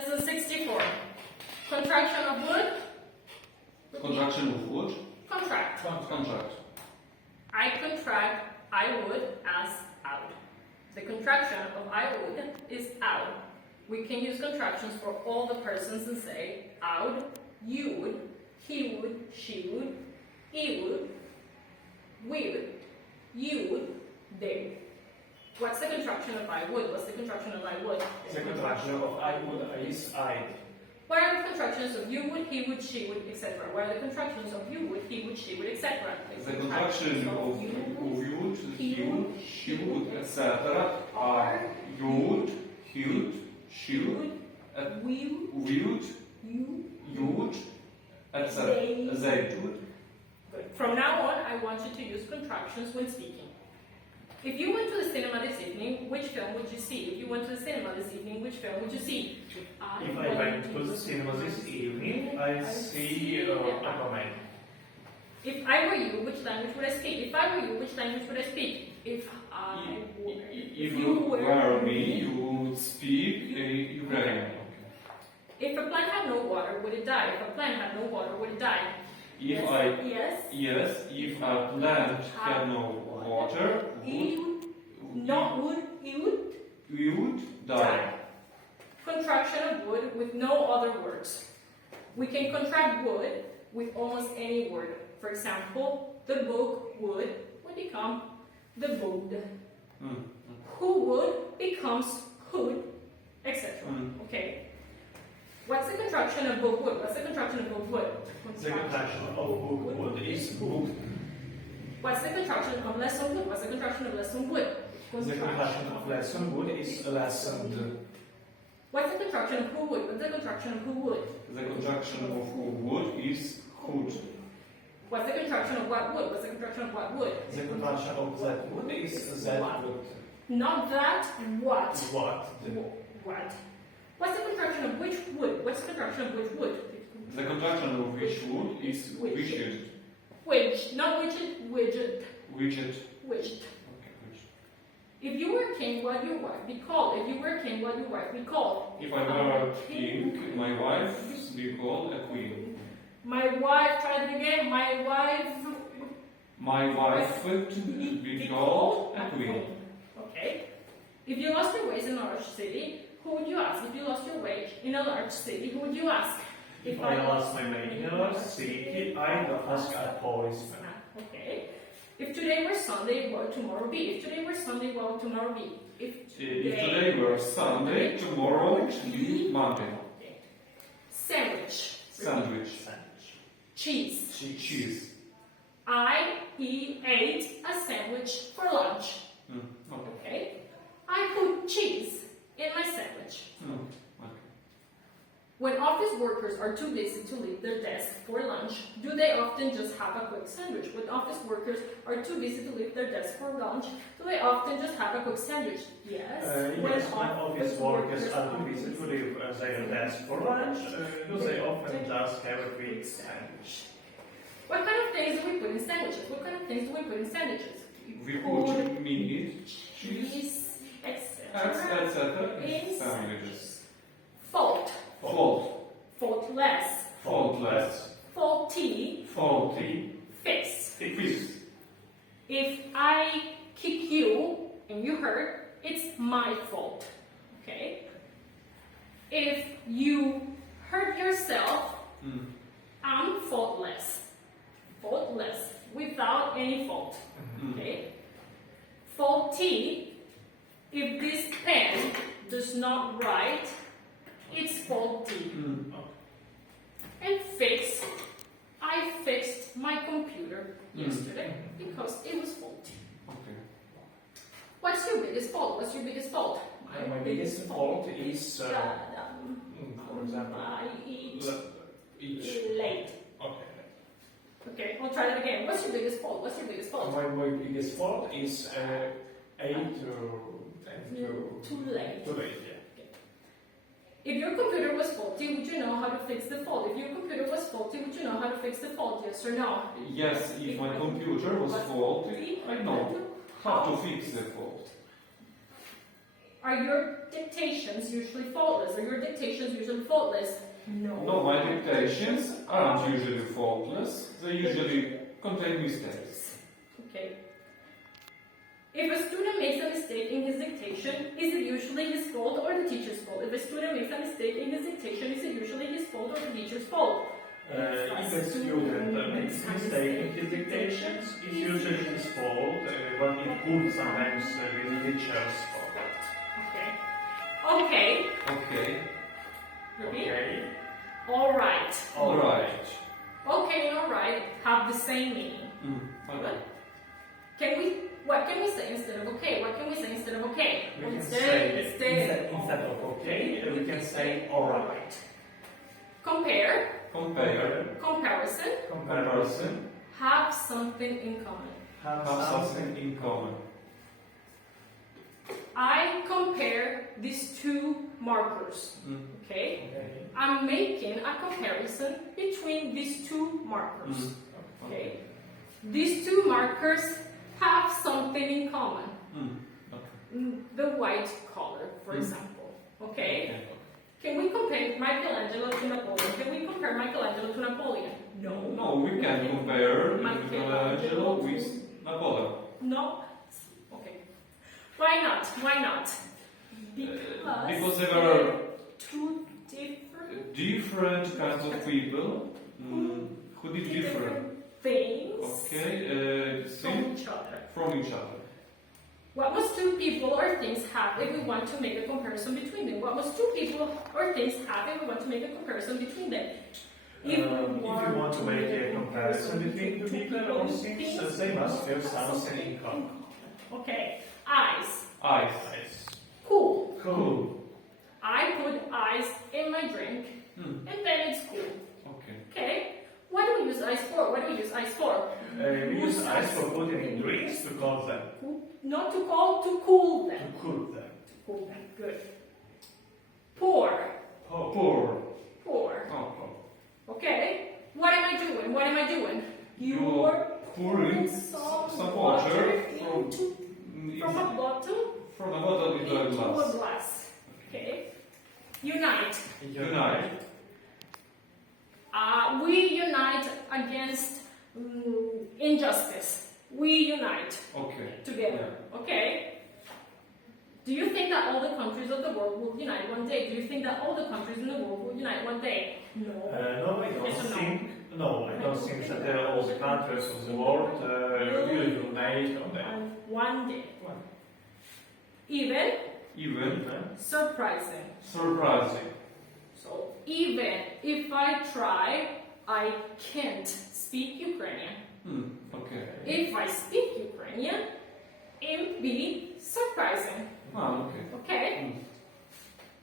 Lesson 64. Contraction of wood. Contraction of wood. Contract. Contract. I contract I would as out. The contraction of I would is out. We can use contractions for all the persons and say I would, you would, he would, she would, he would, we would, you would, they would. What's the contraction of I would? What's the contraction of I would? The contraction of I would is I. What are the contractions of you would, he would, she would, etc.? What are the contractions of you would, he would, she would, etc.? The contraction of you would, he would, she would, etc. are you would, he would, she would, we would, you would, etc. They would. Good. From now on, I want you to use contractions when speaking. If you went to the cinema this evening, which film would you see? If you went to the cinema this evening, which film would you see? If I went to the cinema this evening, I see Aquaman. If I were you, which language would I speak? If I were you, which language would I speak? If you were me, you would speak Ukrainian. If a plant had no water, would it die? If a plant had no water, would it die? If a plant had no water, you would die. Contraction of wood with no other words. We can contract wood with almost any word. For example, the book would become the book. Who would becomes could, etc. Okay. What's the contraction of book would? What's the contraction of book would? The contraction of book would is book. What's the contraction of lesson would? What's the contraction of lesson would? The contraction of lesson would is lessened. What's the contraction of who would? What's the contraction of who would? The contraction of who would is would. What's the contraction of what would? What's the contraction of what would? The contraction of that would is that would. Not that, what? What? What? What's the contraction of which would? What's the contraction of which would? The contraction of which would is widget. Which, not widget, widget. Widget. Widget. Okay, widget. If you were a king, what would your wife be called? If you were a king, what would your wife be called? If I were a king, my wife would be called a queen. My wife, try it again. My wife would be called a queen. Okay. If you lost your ways in a large city, who would you ask? If you lost your way in a large city, who would you ask? If I lost my way in a large city, I would ask a policeman. Okay. If today were Sunday, what would tomorrow be? If today were Sunday, what would tomorrow be? If today were Sunday, tomorrow would be Monday. Okay. Sandwich. Cheese. Cheese. I ate a sandwich for lunch. Okay. I put cheese in my sandwich. Okay. When office workers are too busy to leave their desk for lunch, do they often just have a quick sandwich? When office workers are too busy to leave their desk for lunch, do they often just have a quick sandwich? Yes. When office workers are too busy to leave their desk for lunch, do they often just have a quick sandwich? What kind of things do we put in sandwiches? What kind of things do we put in sandwiches? We put meat, cheese, etc. in sandwiches. Fault. Faultless. Faulty. Fix. If I kick you and you hurt, it's my fault. Okay? If you hurt yourself, I'm faultless. Faultless. Without any fault. Okay? Faulty. If this pen does not write, it's faulty. And fix. I fixed my computer yesterday because it was faulty. Okay. What's your biggest fault? What's your biggest fault? My biggest fault is, for example, I eat each. late. Okay, we'll try that again. What's your biggest fault? What's your biggest fault? My biggest fault is Too late. Too late, yeah. If your computer was faulty, would you know how to fix the fault? If your computer was faulty, would you know how to fix the fault? Yes or no? Yes, if my computer was faulty, I know how to fix the fault. Are your dictations usually faultless? Are your dictations usually faultless. No. No, my dictations aren't usually faultless. They usually contain mistakes. Okay. If a student makes a mistake in his dictation, is it usually his fault or the teacher's fault? If a student makes a mistake in his dictation, is it usually his fault or the teacher's fault? If a student makes a mistake in his dictations, it's usually his fault, but it could sometimes be the teacher's fault. Okay. Okay. Okay. Repeat. Okay. All right. All right. Okay and all right have the same meaning. Okay. What can we say instead of okay? What can we say instead of okay? We can Instead instead of okay, we can say alright. compare, Compare. comparison, Comparison. have something in common. Have Have something in common. I compare these two markers. Okay? Okay. I'm making a comparison between these two markers. Okay? These two markers have something in common. The white color, for example. Okay? Can we compare Michelangelo to Napoleon? Can we compare Michelangelo to Napoleon? No. No, we can compare Michelangelo Michelangelo with Napoleon. No? Okay. Why not? Why not? Because they were two different different kinds of people who did different. things Okay, from each other. from each other. What must two people or things have if we want to make a comparison between them? What must two people or things have if we want to make a comparison between them? If you want to make a comparison between two people or things, they must have something in common. Okay. Eyes. Ice. Cool. Cool. I put ice in my drink and then it's cool. Okay. Okay. What do we use ice for? What do we use ice for? We use ice for putting in drinks to cool them. Not to cold, to cool them. To cool them. To cool them. Good. Pour. Pour. Pour. Oh. Okay. What am I doing? What am I doing? You're pouring some water from a bottle from a bottle into a into a glass. glass. Okay. Unite. Unite. We unite against injustice. We unite Okay. together. Okay? Do you think that all the countries of the world will unite one day? Do you think that all the countries in the world will unite one day? No. No, I don't Yes or no? think. No, I don't think that all the countries of the world will unite on that. One day. Even Even surprising. surprising. So even if I try, I can't speak Ukrainian. Okay. If I speak Ukrainian, it would be surprising. Okay. Okay?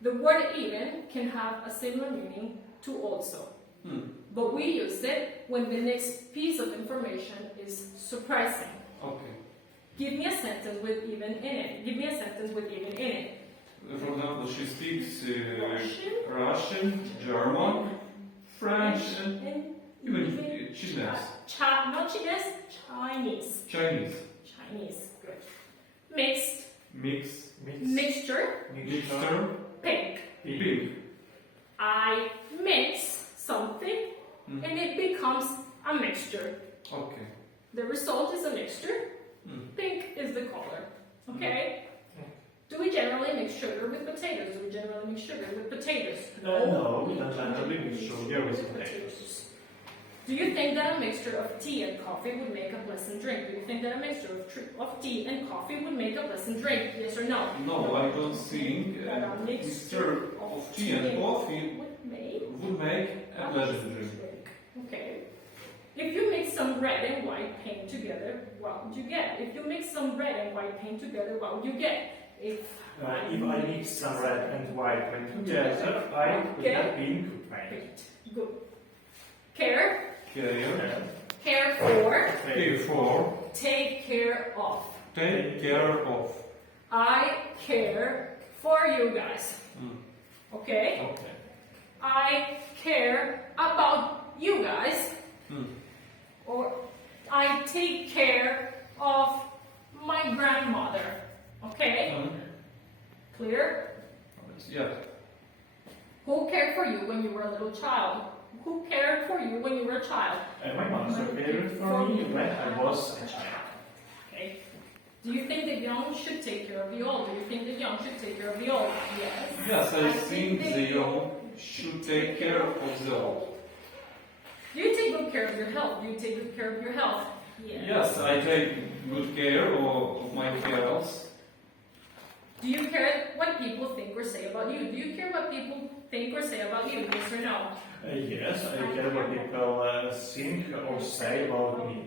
The word even can have a similar meaning to also. But we use it when the next piece of information is surprising. Okay. Give me a sentence with even in it. Give me a sentence with even in it. For example, she speaks Russian, Russian, German, French, and and even Chinese. Not Chinese, Chinese. Chinese. Chinese, good. Mixed, Mixture. mixture, pink. Pink. I mix something and it becomes a mixture. Okay. The result is a mixture. Pink is the color. Okay? Do we generally mix sugar with potatoes? Do we generally mix sugar with potatoes? No, we don't generally mix sugar with potatoes. Do you think that a mixture of tea and coffee would make a pleasant drink? Do you think that a mixture of tea and coffee would make a pleasant drink? Yes or no? No, I don't think That a mixture of tea and coffee would make a pleasant drink. Okay. If you mix some red and white paint together, what would you get? If you mix some red and white paint together, what would you get? If I mix some red and white paint together, I would get pink paint. Good. Care. Care. Care for. Care for. Take care of. Take care of. I care for you guys. Okay? Okay. I care about you guys. Or I take care of my grandmother. Okay? Clear? Yeah. Who cared for you when you were a little child? Who cared for you when you were a child? My mother cared for me when I was a child. Okay. Do you think the young should take care of the old? Do you think the young should take care of the old? Yes. Yes, I think the young should take care of the old. Do you take good care of your health? Do you take good care of your health? Yes, I take good care of my health. Do you care what people think or say about you? Do you care what people think or say about you? Yes or no? Yes, I care what people think or say about me.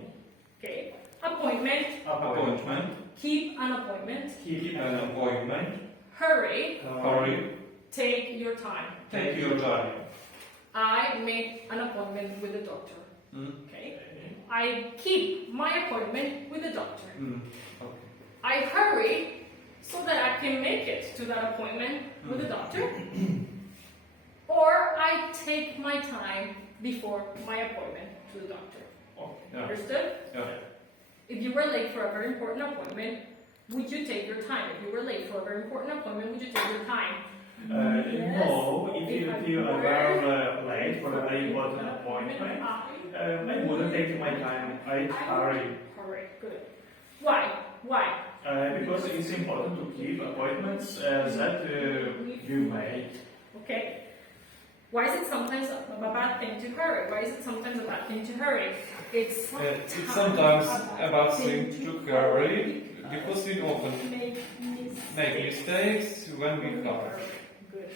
Okay. Appointment. Appointment. Keep an appointment. Keep an appointment. Hurry. Hurry. Take your time. Take your time. I make an appointment with the doctor. Okay. Okay. I keep my appointment with the doctor. Okay. I hurry so that I can make it to that appointment with the doctor. Or I take my time before my appointment to the doctor. Okay. Yeah. Understood? Yeah. If you were late for a very important appointment, would you take your time? If you were late for a very important appointment, would you take your time? No, if you are late for a very important appointment, I wouldn't take my time. I'd hurry. Hurry. Good. Why? Why? Because it's important to keep appointments that you make. Okay. Why is it sometimes a bad thing to hurry? Why is it sometimes a bad thing to hurry? It's sometimes a bad thing to hurry because we often make mistakes when we hurry. Good.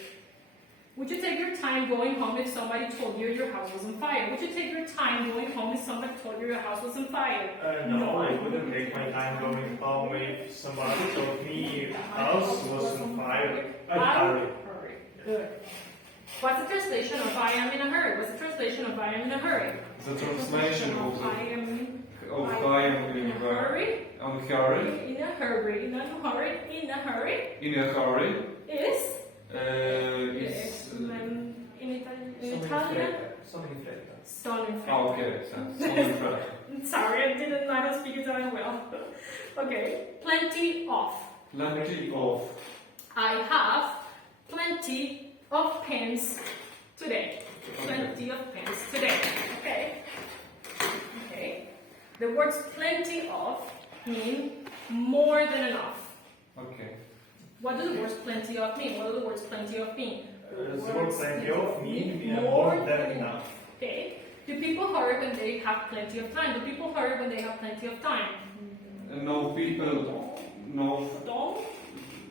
Would you take your time going home if somebody told you your house was on fire? Would you take your time going home if somebody told you your house was on fire? No, I wouldn't take my time going home if somebody told me house was on fire. I'd hurry. Good. What's the translation of I am in a hurry? What's the translation of I am in a hurry? The translation of I am I am in a hurry. On hurry. In a hurry. In a hurry. In a hurry. In a hurry. Is It's in Italian. Sono in fretta. Sono in fretta. oh, okay. Sono in fretta. Sorry, I don't speak Italian well. Okay, plenty of. Plenty of. I have plenty of pens today. Plenty of pens today. Okay. Okay. The words plenty of mean more than enough. Okay. What do the words plenty of mean? What do the words plenty of mean? The word plenty of mean more than enough. Okay. Do people hurry when they have plenty of time? Do people hurry when they have plenty of time? No people. No.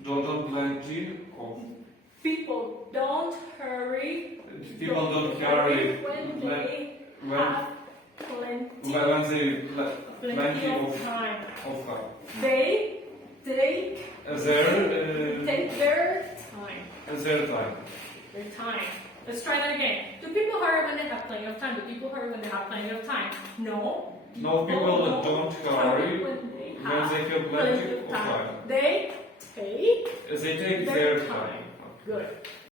Don't plenty of. People don't hurry. People don't hurry when they when have plenty plenty of time. of time. They take their time. Their time. Their time. Let's try that again. Do people hurry when they have plenty of time? Do people hurry when they have plenty of time? No. No, people don't hurry when they when have they have plenty of time. They take They take their time. Good.